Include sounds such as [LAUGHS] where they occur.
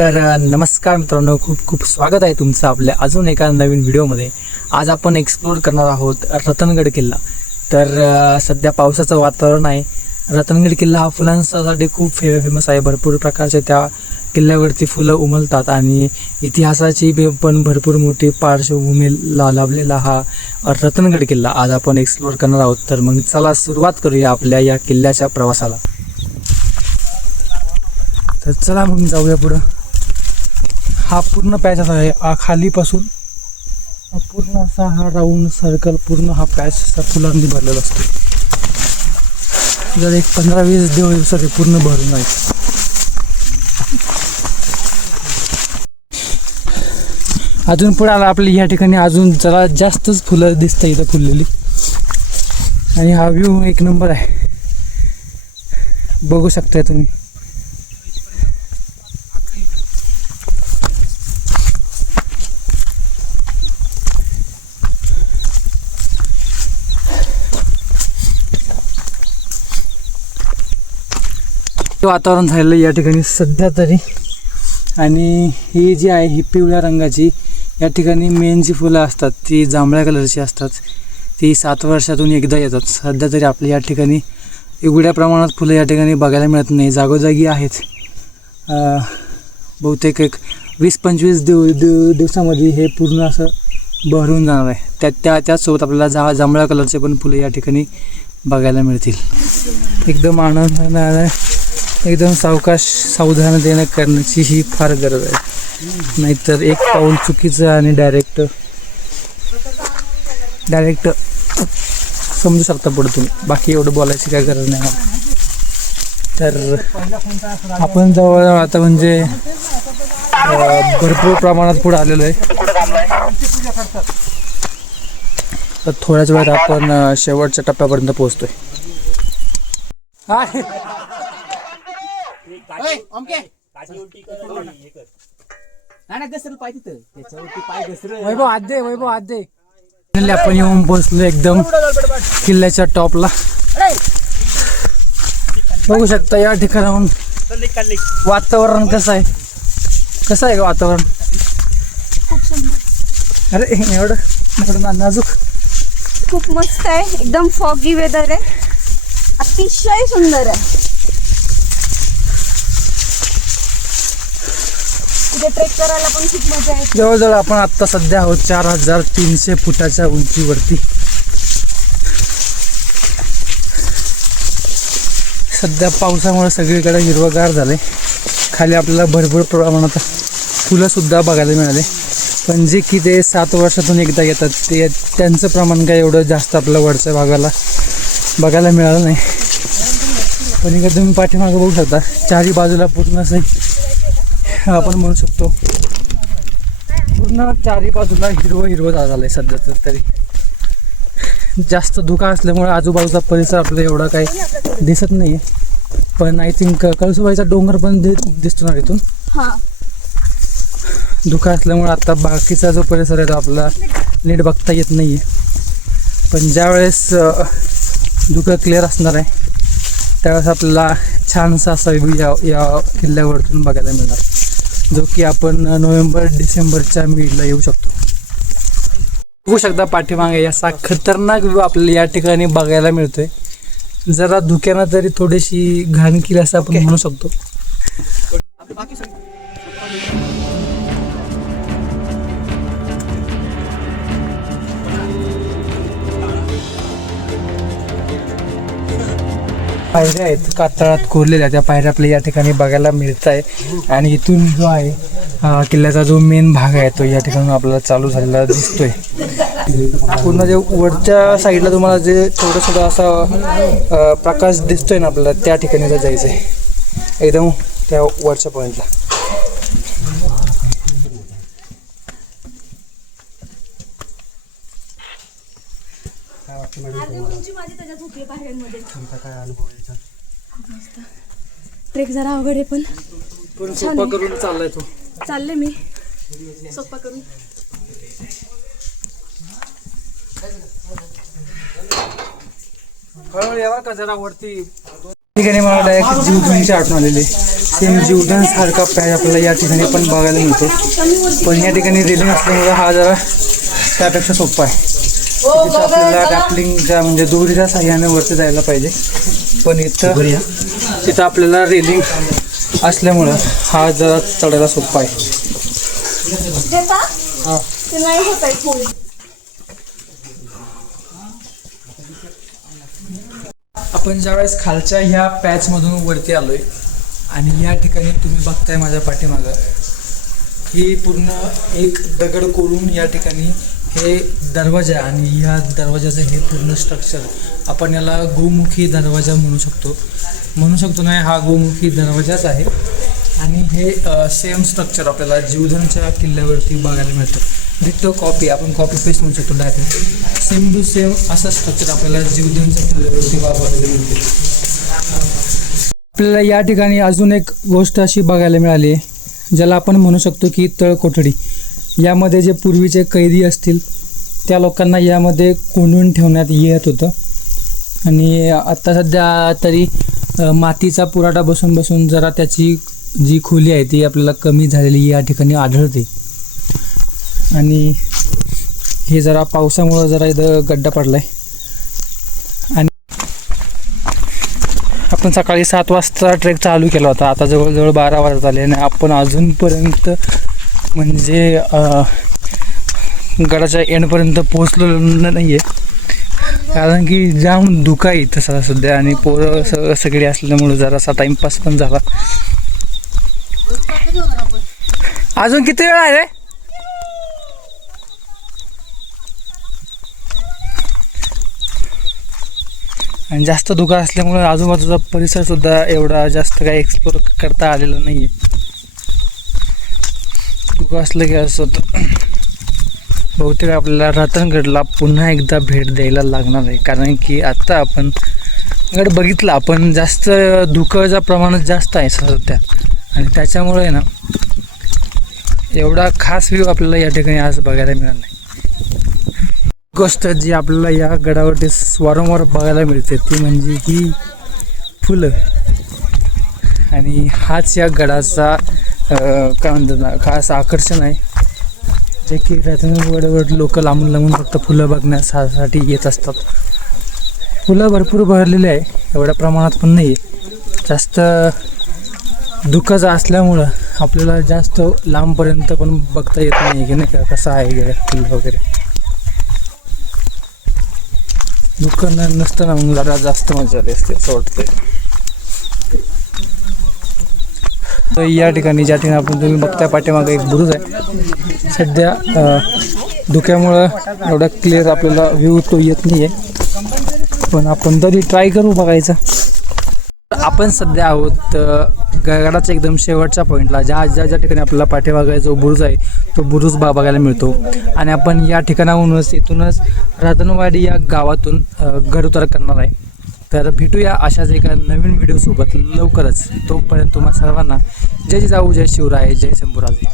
तर नमस्कार मित्रांनो खूप खूप स्वागत आहे तुमचं आपल्या अजून एका नवीन व्हिडिओमध्ये. आज आपण एक्सप्लोर करणार आहोत रतनगड किल्ला. तर सध्या पावसाचं वातावरण आहे. रतनगड किल्ला हा फुलांसाठी खूप फे फेमस आहे. भरपूर प्रकारचे त्या किल्ल्यावरती फुलं उमलतात आणि इतिहासाची बी पण भरपूर मोठी पार्श्वभूमी ला लाभलेला हा रतनगड किल्ला. आज आपण एक्सप्लोर करणार आहोत. तर मग चला सुरुवात करूया आपल्या या किल्ल्याच्या प्रवासाला. तर चला मग जाऊया पुढं. हा पूर्ण पॅच असा आहे खालीपासून. हा पूर्ण असा हा राऊंड सर्कल पूर्ण हा पॅच असा फुलांनी भरलेला असतो. जर एक पंधरा वीस दिवस हे पूर्ण भरून आहे अजून पुढे आला आपल्या या ठिकाणी अजून जरा जास्तच फुलं दिसतं इथं फुललेली. आणि हा व्ह्यू एक नंबर आहे. बघू शकताय तुम्ही. वातावरण झालेलं या ठिकाणी सध्या तरी. आणि ही जी आहे ही पिवळ्या रंगाची या ठिकाणी मेन जी फुलं असतात ती जांभळ्या कलरची असतात. ती सात वर्षातून एकदा येतात. सध्या तरी आपल्या या ठिकाणी एवढ्या प्रमाणात फुलं या ठिकाणी बघायला मिळत नाही. जागोजागी आहेत. बहुतेक एक वीस पंचवीस दिव दिव दिवसामध्ये हे पूर्ण असं बहरून जाणार आहे. त्या त्या त्याचसोबत आपल्याला जा जांभळ्या कलरचे पण फुलं या ठिकाणी बघायला मिळतील. एकदम आनंद एकदम सावकाश सावधानतेनं करण्याची ही फार गरज आहे. नाहीतर एक पाऊल चुकीचं आणि डायरेक्ट डायरेक्ट समजू शकता पुढे तुम्ही. बाकी एवढं बोलायची काय गरज नाही मला. तर आपण जवळ आता म्हणजे भरपूर प्रमाणात पुढे आलेलो आहे. तर थोड्याच वेळात आपण शेवटच्या टप्प्यापर्यंत पोहोचतोय. [LAUGHS] वैभव आदे वैभव आदे आपण येऊन पोहोचलो एकदम. किल्ल्याच्या टॉपला. बघू शकता या ठिकाणाहून. वातावरण कसं आहे? कसं आहे का वातावरण? अरे एवढं एवढं ना- नाजूक. खूप मस्त आहे. एकदम फॉगी वेदर आहे. अतिशय सुंदर आहे. ट्रेक करायला पण खूप मजा येते. जवळजवळ आपण आत्ता सध्या आहोत चार हजार तीनशे फुटाच्या उंचीवरती. सध्या पावसामुळे सगळीकडे हिरवगार झाले खाली आपल्याला भरपूर प्रमाणात फुलं सुद्धा बघायला मिळाले. पण जे की ते सात वर्षातून एकदा येतात ते त्यांचं प्रमाण काय एवढं जास्त आपल्या वरच्या भागाला बघायला मिळालं नाही. पण इकडे तुम्ही पाठीमागं बघू शकता चारी बाजूला पूर्ण असं आपण म्हणू शकतो. पूर्ण चारी बाजूला हिरवं हिरवं झालं आहे सध्या तर तरी. जास्त धुका असल्यामुळे आजूबाजूचा परिसर आपल्याला एवढा काही दिसत नाही आहे पण आय थिंक कळसुबाईचा डोंगर पण दिसतो ना इथून हा. धुका असल्यामुळे आता बाकीचा जो परिसर आहे तो आपला नीट बघता येत नाही आहे पण ज्यावेळेस धुकं क्लिअर असणार आहे त्यावेळेस आपल्याला छानसा असा व्ह्यू या या किल्ल्यावरतून बघायला मिळणार. जो की आपण नोव्हेंबर डिसेंबरच्या मिडला येऊ शकतो. बघू शकता पाठीमागे असा खतरनाक व्ह्यू आपल्याला या ठिकाणी बघायला मिळतोय. जरा धुक्यानं तरी थोडीशी घाण केली असं आपण म्हणू शकतो. पायऱ्या आहेत कातळात कोरलेल्या त्या पायऱ्या आपल्या या ठिकाणी बघायला मिळत आहे आणि इथून जो आहे किल्ल्याचा जो मेन भाग आहे तो या ठिकाणी आपल्याला चालू झालेला दिसतोय. पूर्ण जे वरच्या साईडला तुम्हाला जे छोटं छोटं असा प्रकाश दिसतोय ना आपल्याला त्या ठिकाणी जर जायचं आहे एकदम त्या वरच्या पॉईंटला उंची माझी त्याच्यात होती पायऱ्यांमध्ये ट्रेक जरा अवघड आहे पण पण सोपा करून चाललाय तो. चालले मी. सोपा करून. हळूहळू यावर का जरा वरती? ठिकाणी मला डायरेक्ट जीव तुमची आठवण आलेली. सेम जीवदान सारखा पॅच आपल्याला या ठिकाणी पण बघायला मिळतो. पण या ठिकाणी रेलिंग असल्यामुळे हा जरा त्यापेक्षा सोपा आहे. तिथं आपल्याला रॅपलिंगच्या म्हणजे दोरीच्या साह्याने वरती जायला पाहिजे. पण इथं तिथं आपल्याला रेलिंग असल्यामुळं हा जरा चढायला सोपा आहे. आहे आपण ज्यावेळेस खालच्या ह्या पॅचमधून वरती आलोय आणि या ठिकाणी तुम्ही बघताय माझ्या पाठीमागं ही पूर्ण एक दगड कोरून या ठिकाणी हे दरवाजा आहे आणि या दरवाजाचं हे पूर्ण स्ट्रक्चर आपण याला गोमुखी दरवाजा म्हणू शकतो. म्हणू शकतो नाही हा गोमुखी दरवाजाच आहे. आणि हे सेम स्ट्रक्चर आपल्याला जीवधनच्या किल्ल्यावरती बघायला मिळतं. डिट्टो कॉपी आपण कॉपी पेस्ट म्हणू शकतो डायरेक्ट सेम टू सेम असं स्ट्रक्चर आपल्याला जीवधनच्या किल्ल्यावरती वापरायला मिळते. आपल्याला या ठिकाणी अजून एक गोष्ट अशी बघायला मिळाली आहे ज्याला आपण म्हणू शकतो की तळकोठडी. यामध्ये जे पूर्वीचे कैदी असतील त्या लोकांना यामध्ये कोंडून ठेवण्यात येत होतं. आणि आत्ता सध्या तरी मातीचा पुराठा बसून बसून जरा त्याची जी खोली आहे ती आपल्याला कमी झालेली या ठिकाणी आढळते. आणि हे जरा पावसामुळं जरा इथं गड्डा पडला आहे आणि आपण सकाळी सात वाजता ट्रेक चालू केला होता. आता जवळजवळ बारा वाजत आले आणि आपण अजूनपर्यंत म्हणजे गडाच्या एंडपर्यंत पोचलो नाही आहे कारण की जाम धुका आहे तसा सध्या आणि पोरं सगळं सगळे असल्यामुळे जरासा टाइमपास पण झाला. अजून किती वेळ आहे रे? आणि जास्त धुका असल्यामुळे आजूबाजूचा परिसर सुद्धा एवढा जास्त काही एक्सप्लोर करता आलेला नाही आहे धुकं असलं की असं होतं बहुतेक आपल्याला रतनगडला पुन्हा एकदा भेट द्यायला लागणार आहे. कारण की आत्ता आपण गड बघितला पण जास्त धुकंचा प्रमाणच जास्त आहे सध्या. आणि त्याच्यामुळे ना एवढा खास व्ह्यू आपल्याला या ठिकाणी आज बघायला मिळणार नाही. गोष्ट जी आपल्याला या गडावरती वारंवार बघायला मिळते ती म्हणजे ही फुलं. आणि हाच या गडाचा काय म्हणतात ना खास आकर्षण आहे? जे की रत्नगडवर लोक लांबून लांबून फक्त फुलं बघण्यासाठी येत असतात. फुलं भरपूर भरलेले आहे एवढ्या प्रमाणात पण नाही आहे जास्त दुःखच असल्यामुळं आपल्याला जास्त लांबपर्यंत पण बघता येत नाही की नाही का कसं आहे गेलं फुलं वगैरे. दुःख न नसताना मग जरा जास्त मजा आली असते असं वाटतंय. तर या ठिकाणी ज्या ठिकाणी आपण तुम्ही बघताय पाठीमागे एक बुरुज आहे. सध्या धुक्यामुळं एवढा क्लिअर आपल्याला व्ह्यू तो येत नाही आहे पण आपण तरी ट्राय करू बघायचा. आपण सध्या आहोत अ, गडाच्या एकदम शेवटच्या पॉईंटला ज्या ज्या ज्या ठिकाणी आपल्याला पाठीमागे जो बुरुज आहे तो बुरुज बा बघायला मिळतो. आणि आपण या ठिकाणाहूनच इथूनच रतनवाडी या गावातून गडउतार उतार करणार आहे. तर भेटूया अशाच एका नवीन व्हिडिओसोबत लवकरच. तोपर्यंत तुम्हा सर्वांना जय जाऊ जय शिवराय जय शंभूराजे